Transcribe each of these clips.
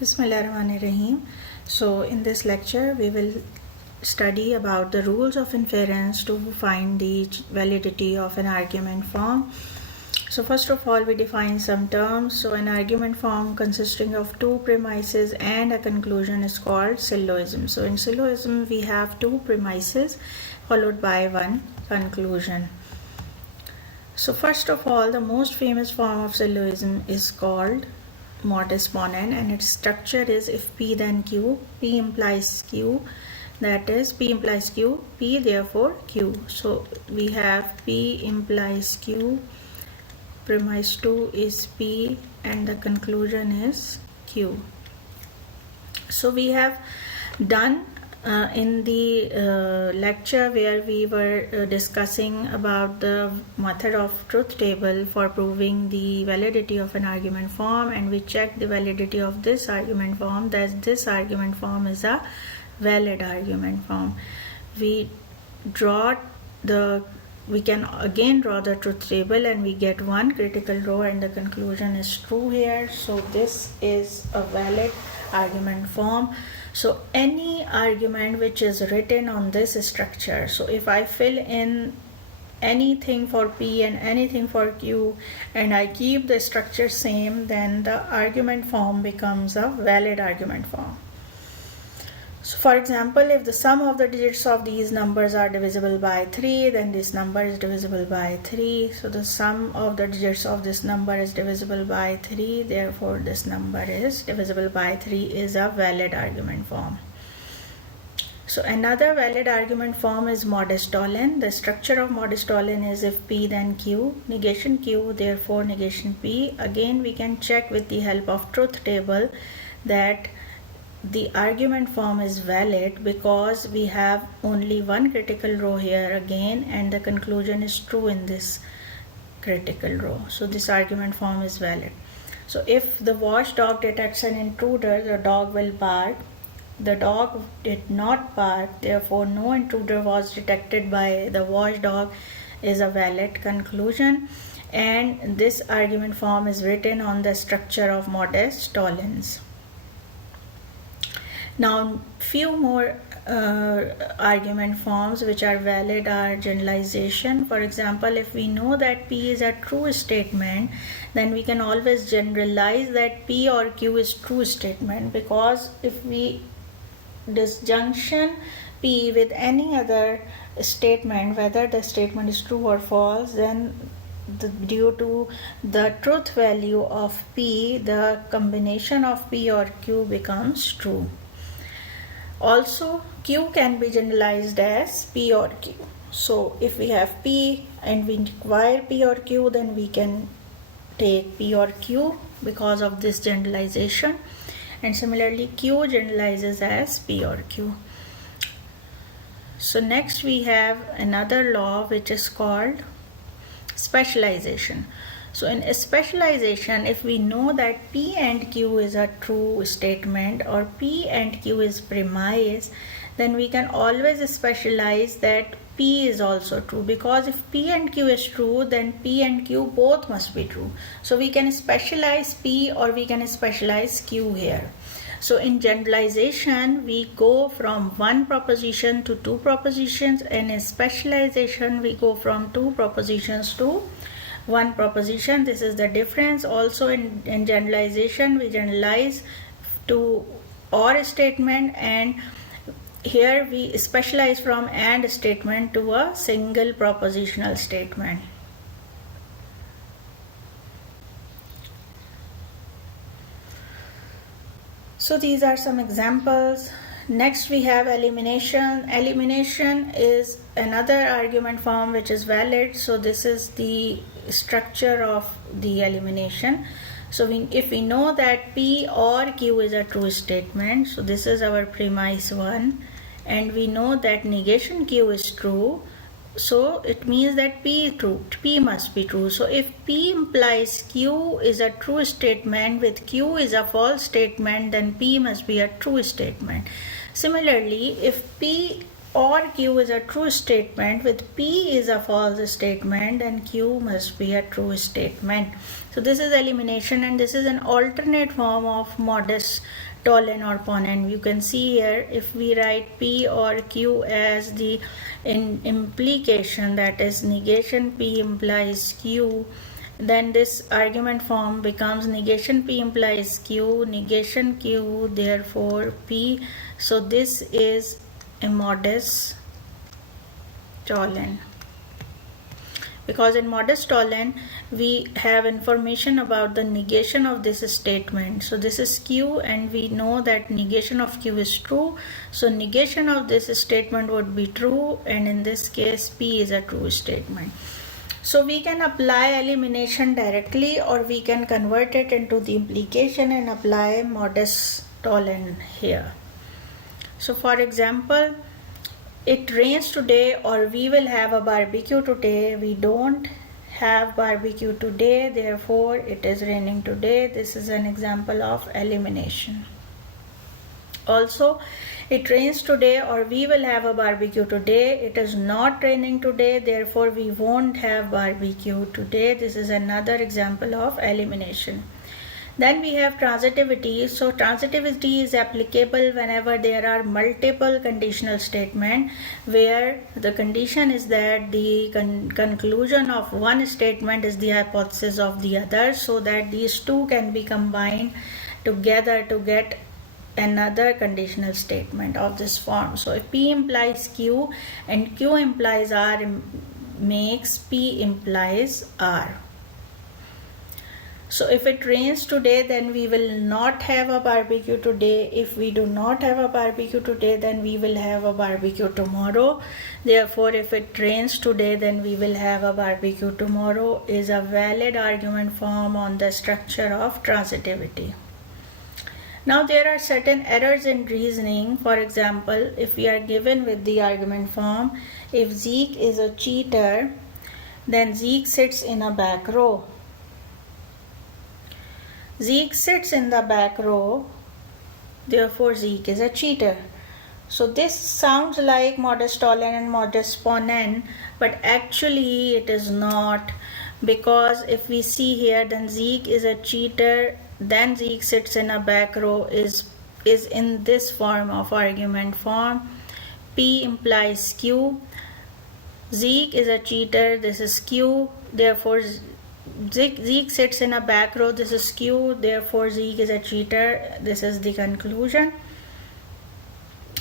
Bismillahirrahmanirrahim. So in this lecture we will study about the rules of inference to find the validity of an argument form. So first of all we define some terms. So an argument form consisting of two premises and a conclusion is called syllogism. So in syllogism we have two premises followed by one conclusion. So first of all, the most famous form of syllogism is called modus ponens, and its structure is if P then Q, P implies Q, that is P implies Q, P therefore Q. So we have P implies Q, premise 2 is P, and the conclusion is Q. So we have done in the lecture where we were discussing about the method of truth table for proving the validity of an argument form, and we checked the validity of this argument form, that this argument form is a valid argument form. We can again draw the truth table and we get one critical row and the conclusion is true here. So this is a valid argument form. So any argument which is written on this structure, so if I fill in anything for P and anything for Q and I keep the structure same, then the argument form becomes a valid argument form. So for example, if the sum of the digits of these numbers are divisible by 3, then this number is divisible by 3. So the sum of the digits of this number is divisible by 3, therefore this number is divisible by 3 is a valid argument form. So another valid argument form is modus tollens. The structure of modus tollens is if P then Q, negation Q, therefore negation P. Again we can check with the help of truth table that the argument form is valid because we have only one critical row here again, and the conclusion is true in this critical row. So this argument form is valid. So if the watchdog detects an intruder, the dog will bark. The dog did not bark, therefore no intruder was detected by the watchdog is a valid conclusion, and this argument form is written on the structure of modus tollens. Now few more argument forms which are valid are generalization. For example, if we know that P is a true statement, then we can always generalize that P or Q is true statement, because if we disjunction P with any other statement, whether the statement is true or false, then due to the truth value of P, the combination of P or Q becomes true. Also, Q can be generalized as P or Q. So if we have P and we require P or Q, then we can take P or Q because of this generalization, and similarly Q generalizes as P or Q. So next we have another law which is called specialization. So in specialization, if we know that P and Q is a true statement or P and Q is premise, then we can always specialize that P is also true, because if P and Q is true, then P and Q both must be true. So we can specialize P or we can specialize Q here. So in generalization, we go from one proposition to two propositions, and in specialization, we go from two propositions to one proposition. This is the difference. Also in generalization, we generalize to or statement, and here we specialize from and statement to a single propositional statement. So these are some examples. Next we have elimination. Elimination is another argument form which is valid. So this is the structure of the elimination. So if we know that P or Q is a true statement, so this is our premise 1, and we know that negation Q is true, so it means that P must be true. So if P implies Q is a true statement with Q is a false statement, then P must be a true statement. Similarly, if P or Q is a true statement with P is a false statement, then Q must be a true statement. So this is elimination, and this is an alternate form of modus tollens. You can see here, if we write P or Q as the implication, that is negation P implies Q, then this argument form becomes negation P implies Q, negation Q, therefore P. So this is a modus tollens, because in modus tollens we have information about the negation of this statement. So this is Q, and we know that negation of Q is true, so negation of this statement would be true, and in this case P is a true statement. So we can apply elimination directly, or we can convert it into the implication and apply modus tollens here. So for example, it rains today, or we will have a barbecue today. We don't have barbecue today, therefore it is raining today. This is an example of elimination. Also, it rains today, or we will have a barbecue today. It is not raining today, therefore we won't have barbecue today. This is another example of elimination. Then we have transitivity. So transitivity is applicable whenever there are multiple conditional statements where the condition is that the conclusion of one statement is the hypothesis of the other, so that these two can be combined together to get another conditional statement of this form. So if P implies Q and Q implies R, makes P implies R. So if it rains today, then we will not have a barbecue today. If we do not have a barbecue today, then we will have a barbecue tomorrow. Therefore, if it rains today, then we will have a barbecue tomorrow is a valid argument form on the structure of transitivity. Now there are certain errors in reasoning. For example, if we are given with the argument form, if Zeke is a cheater, then Zeke sits in a back row. Zeke sits in the back row, therefore Zeke is a cheater. So this sounds like modus tollens and modus ponens, but actually it is not, because if we see here, then Zeke is a cheater, then Zeke sits in a back row is in this form of argument form. P implies Q. Zeke is a cheater, this is Q, therefore Zeke sits in a back row, this is Q, therefore Zeke is a cheater, this is the conclusion.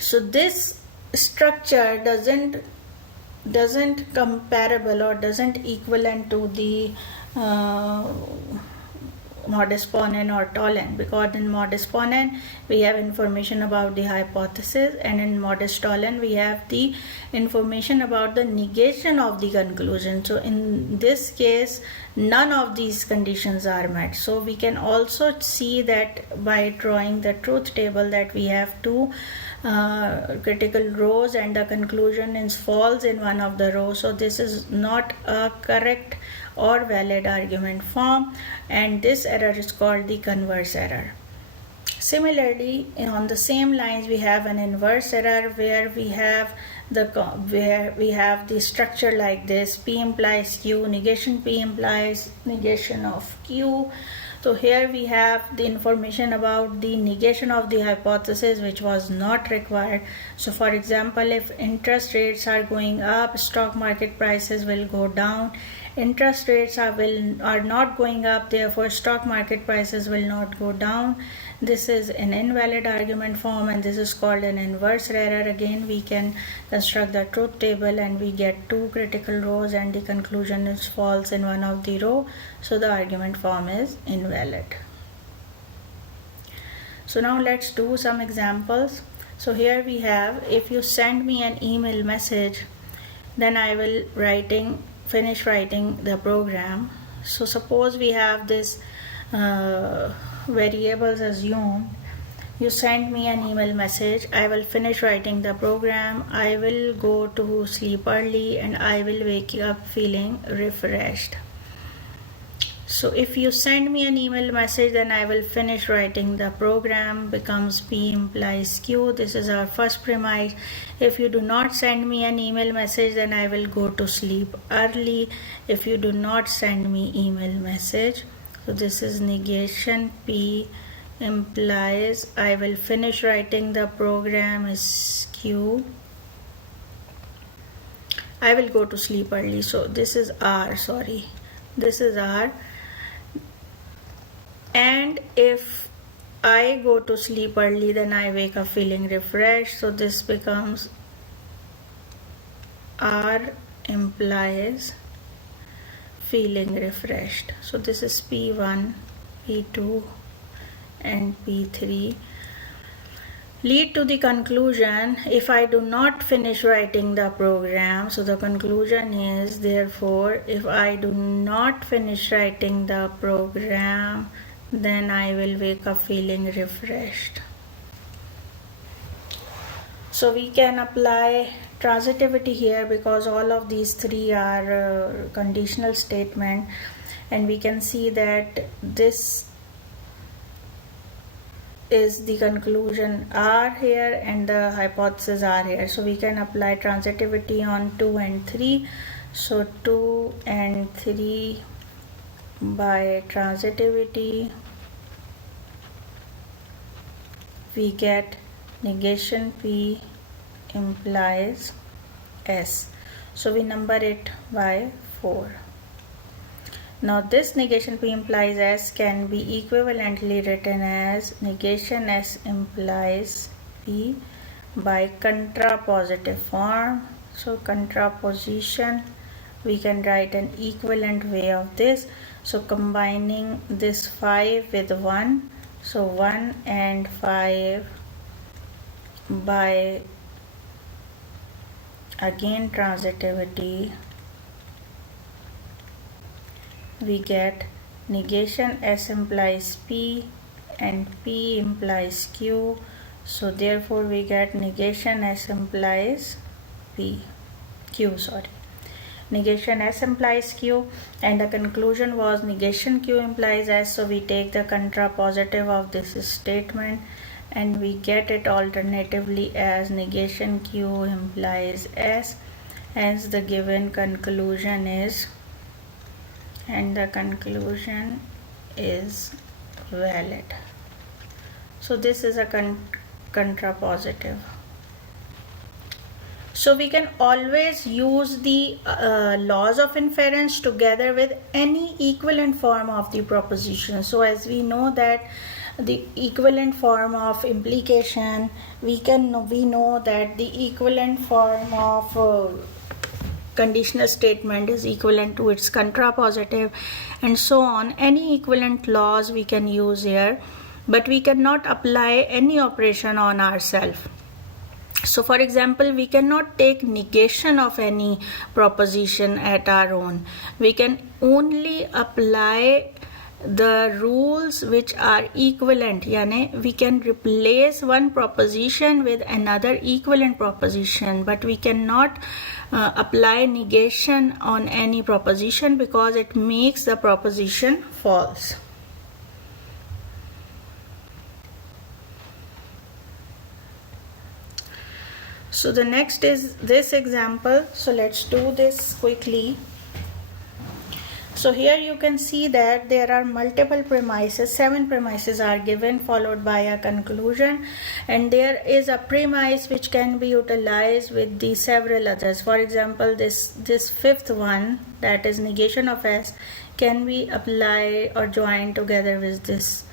So this structure doesn't comparable or doesn't equivalent to the modus ponens or tollens, because in modus ponens we have information about the hypothesis, and in modus tollens we have the information about the negation of the conclusion. So in this case, none of these conditions are met. So we can also see that by drawing the truth table, that we have two critical rows and the conclusion is false in one of the rows. So this is not a correct or valid argument form, and this error is called the converse error. Similarly, on the same lines, we have an inverse error where we have the structure like this: P implies Q, negation P implies negation of Q. So here we have the information about the negation of the hypothesis, which was not required. So for example, if interest rates are going up, stock market prices will go down. Interest rates are not going up, therefore stock market prices will not go down. This is an invalid argument form, and this is called an inverse error. Again, we can construct the truth table and we get two critical rows and the conclusion is false in one of the row, so the argument form is invalid. So now let's do some examples. So here we have, if you send me an email message, then I will finish writing the program. So suppose we have this variables assumed. You send me an email message, I will finish writing the program, I will go to sleep early, and I will wake up feeling refreshed. So if you send me an email message, then I will finish writing the program, becomes P implies Q. This is our first premise. If you do not send me an email message, then I will go to sleep early. If you do not send me email message, so this is negation. P implies I will finish writing the program is Q. I will go to sleep early. So this is R, sorry. This is R. And if I go to sleep early, then I wake up feeling refreshed. So this becomes R implies feeling refreshed. So this is P1, P2 and P3. Lead to the conclusion if I do not finish writing the program. So the conclusion is, therefore, if I do not finish writing the program, then I will wake up feeling refreshed. So we can apply transitivity here because all of these three are conditional statement, and we can see that this is the conclusion R here and the hypothesis R here. So we can apply transitivity on 2 and 3. So 2 and 3 by transitivity we get negation P implies S. So we number it by 4. Now this negation P implies S can be equivalently written as negation S implies P by contrapositive form. So contraposition, we can write an equivalent way of this. So combining this 5 with 1, so 1 and 5 by again transitivity, we get negation S implies P and P implies Q. So therefore we get negation S implies Q. Negation S implies Q, and the conclusion was negation Q implies S. So we take the contrapositive of this statement and we get it alternatively as negation Q implies S. Hence the given conclusion is, and the conclusion is valid. So this is a contrapositive. So we can always use the laws of inference together with any equivalent form of the proposition. So as we know that the equivalent form of implication, we know that the equivalent form of conditional statement is equivalent to its contrapositive, and so on. Any equivalent laws we can use here, but we cannot apply any operation on ourselves. So for example, we cannot take negation of any proposition at our own. We can only apply the rules which are equivalent, yani we can replace one proposition with another equivalent proposition, but we cannot apply negation on any proposition because it makes the proposition false. So the next is this example. So let's do this quickly. So here you can see that there are multiple premises, 7 premises are given followed by a conclusion, and there is a premise which can be utilized with the several others. For example, this fifth one, that is negation of S, can be applied or joined together with this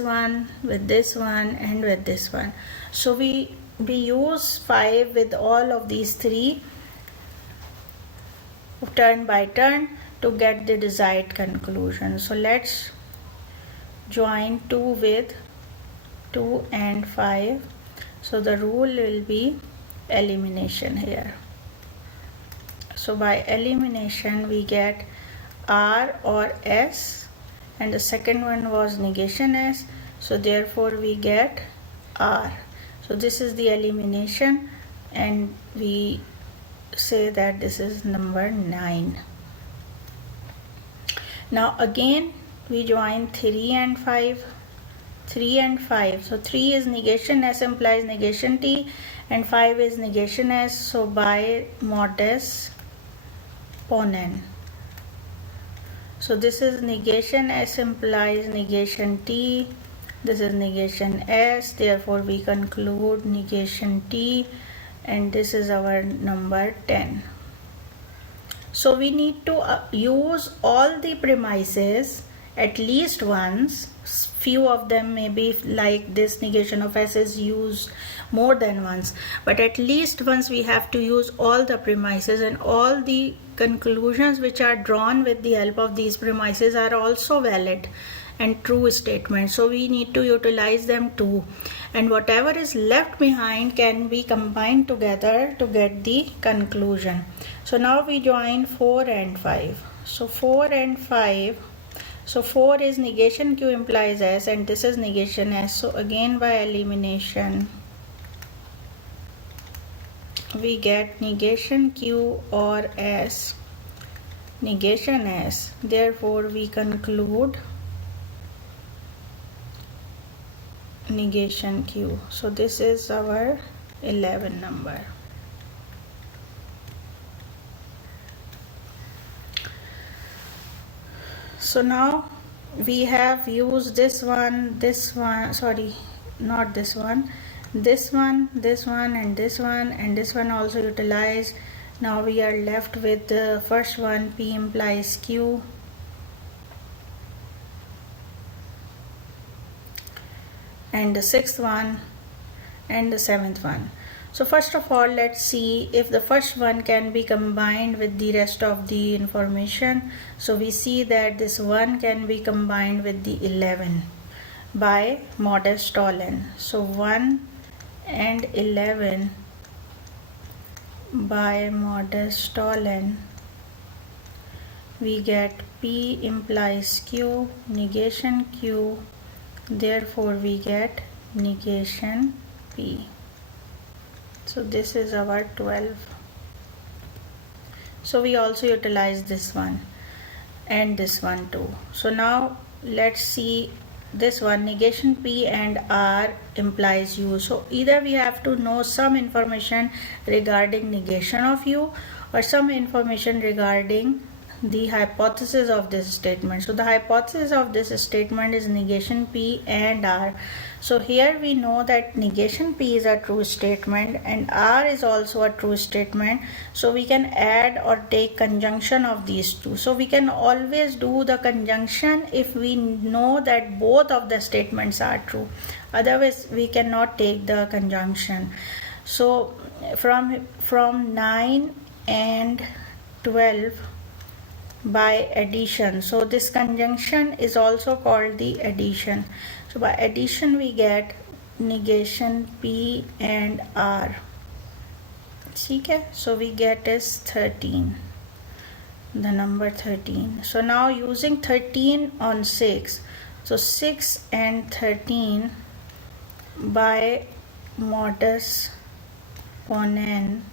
one, with this one, and with this one. So we use 5 with all of these 3 turn by turn to get the desired conclusion. So let's join 2 with 2 and 5. So the rule will be elimination here. So by elimination we get R or S, and the second one was negation S, so therefore we get R. So this is the elimination, and we say that this is number 9. Now again we join 3 and 5. 3 and 5. So 3 is negation S implies negation T, and 5 is negation S. So by mod S upon N. So this is negation S implies negation T. This is negation S. Therefore we conclude negation T, and this is our number 10. So we need to use all the premises at least once. Few of them may be like this negation of S is used more than once, but at least once we have to use all the premises, and all the conclusions which are drawn with the help of these premises are also valid and true statements. So we need to utilize them too, and whatever is left behind can be combined together to get the conclusion. So now we join 4 and 5. So 4 and 5. So 4 is negation Q implies S, and this is negation S. So again by elimination we get negation Q or S, negation S. Therefore we conclude negation Q. So this is our 11 number. So now we have used this one, sorry, not this one, this one, this one, and this one, and this one also utilized. Now we are left with the first one, P implies Q, and the sixth one, and the seventh one. So first of all, let's see if the first one can be combined with the rest of the information. So we see that this 1 can be combined with the 11 by modest ln. So 1 and 11 by modest ln, we get P implies Q, negation Q, therefore we get negation P. So this is our 12. So we also utilize this one and this one too. So now let's see this one, negation P and R implies U. So either we have to know some information regarding negation of U, or some information regarding the hypothesis of this statement. So the hypothesis of this statement is negation P and R. So here we know that negation P is a true statement and R is also a true statement. So we can add or take conjunction of these two. So we can always do the conjunction if we know that both of the statements are true. Otherwise we cannot take the conjunction. So from 9 and 12 by addition, so this conjunction is also called the addition. So by addition we get negation P and R. Okay, so we get is 13, the number 13. So now using 13 on 6, so 6 and 13 by modus upon n,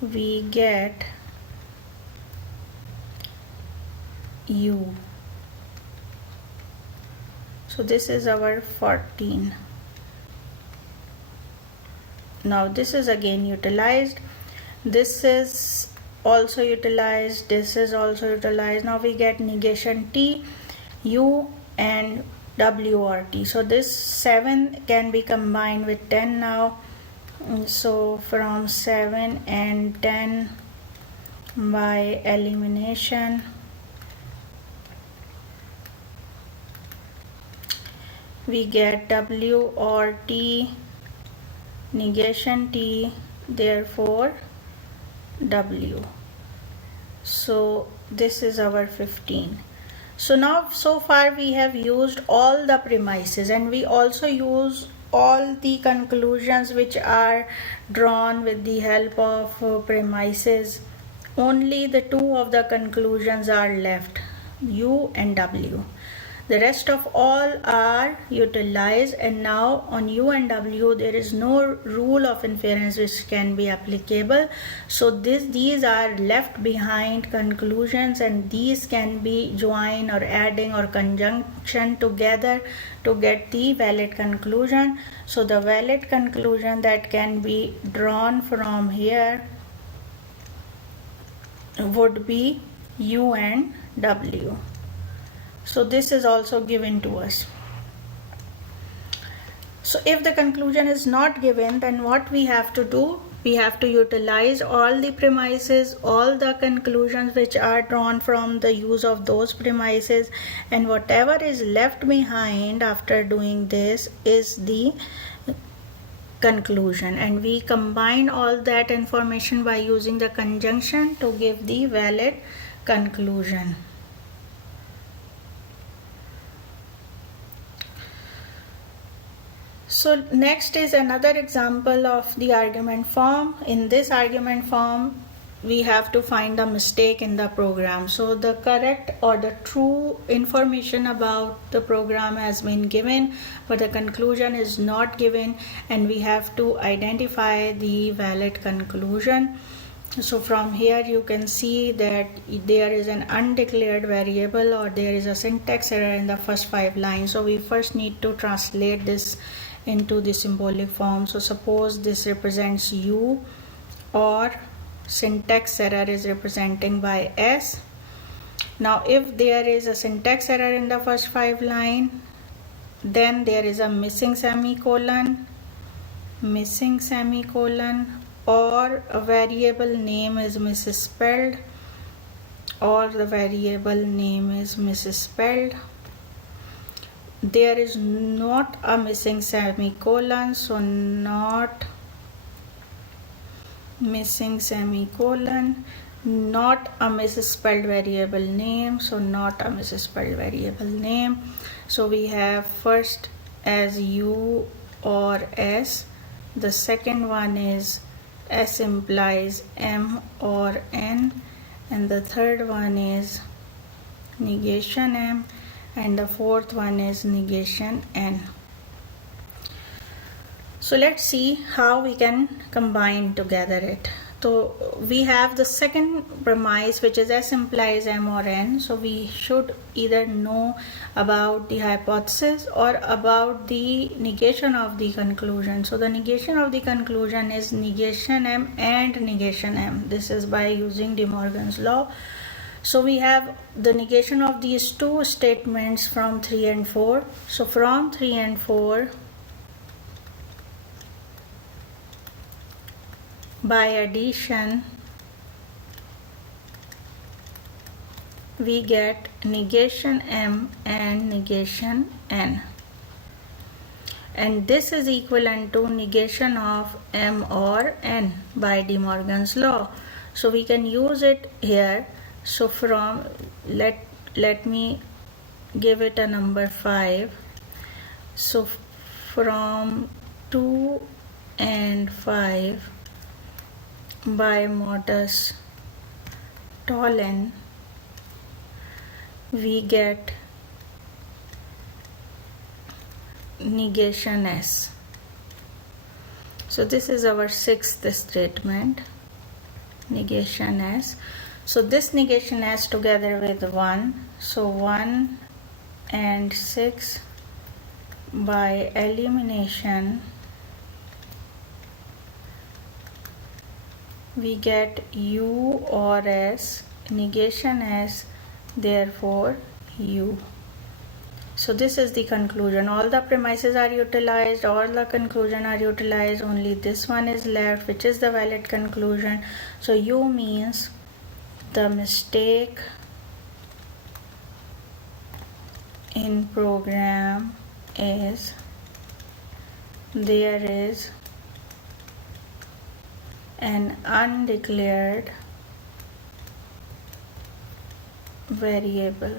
we get U. So this is our 14. Now this is again utilized, this is also utilized, this is also utilized. Now we get negation T, U and W or T. So this 7 can be combined with 10 now. So from 7 and 10 by elimination, we get W or T, negation T, therefore W. So this is our 15. So now so far we have used all the premises, and we also use all the conclusions which are drawn with the help of premises. Only the two of the conclusions are left, U and W. The rest of all are utilized, and now on U and W there is no rule of inference which can be applicable. So these are left behind conclusions, and these can be joined or adding or conjunction together to get the valid conclusion. So the valid conclusion that can be drawn from here would be U and W. So this is also given to us. So if the conclusion is not given, then what we have to do? We have to utilize all the premises, all the conclusions which are drawn from the use of those premises, and whatever is left behind after doing this is the conclusion, and we combine all that information by using the conjunction to give the valid conclusion. So next is another example of the argument form. In this argument form, we have to find a mistake in the program. So the correct or the true information about the program has been given, but the conclusion is not given, and we have to identify the valid conclusion. So from here you can see that there is an undeclared variable, or there is a syntax error in the first 5 lines. So we first need to translate this into the symbolic form. So suppose this represents U, or syntax error is representing by S. Now if there is a syntax error in the first 5 lines, then there is a missing semicolon, or a variable name is misspelled, or the variable name is misspelled. There is not a missing semicolon, so not missing semicolon, not a misspelled variable name, so not a misspelled variable name. So we have first as U or S, the second one is S implies M or N, and the third one is negation M, and the fourth one is negation N. So let's see how we can combine together it. So we have the second premise, which is S implies M or N. So we should either know about the hypothesis or about the negation of the conclusion. So the negation of the conclusion is negation M and negation M. This is by using De Morgan's law. So we have the negation of these two statements from 3 and 4. So from 3 and 4, by addition, we get negation M and negation N. And this is equivalent to negation of M or N by De Morgan's law. So we can use it here. So from, let me give it a number 5. So from 2 and 5, by modus tollens, we get negation S. So this is our 6th statement, negation S. So this negation S together with 1, so 1 and 6, by elimination we get U or S, negation S, therefore U. So this is the conclusion. All the premises are utilized, all the conclusion are utilized, only this one is left, which is the valid conclusion. So U means the mistake in program is there is an undeclared variable.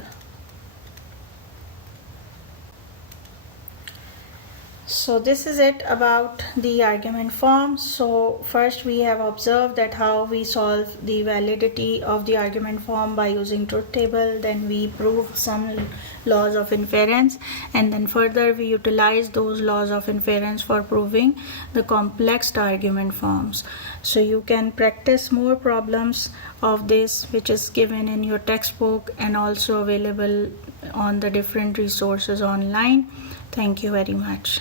So this is it about the argument forms. So first we have observed that how we solve the validity of the argument form by using truth table. Then we proved some laws of inference, and then further we utilize those laws of inference for proving the complex argument forms. So you can practice more problems of this, which is given in your textbook and also available on the different resources online. Thank you very much.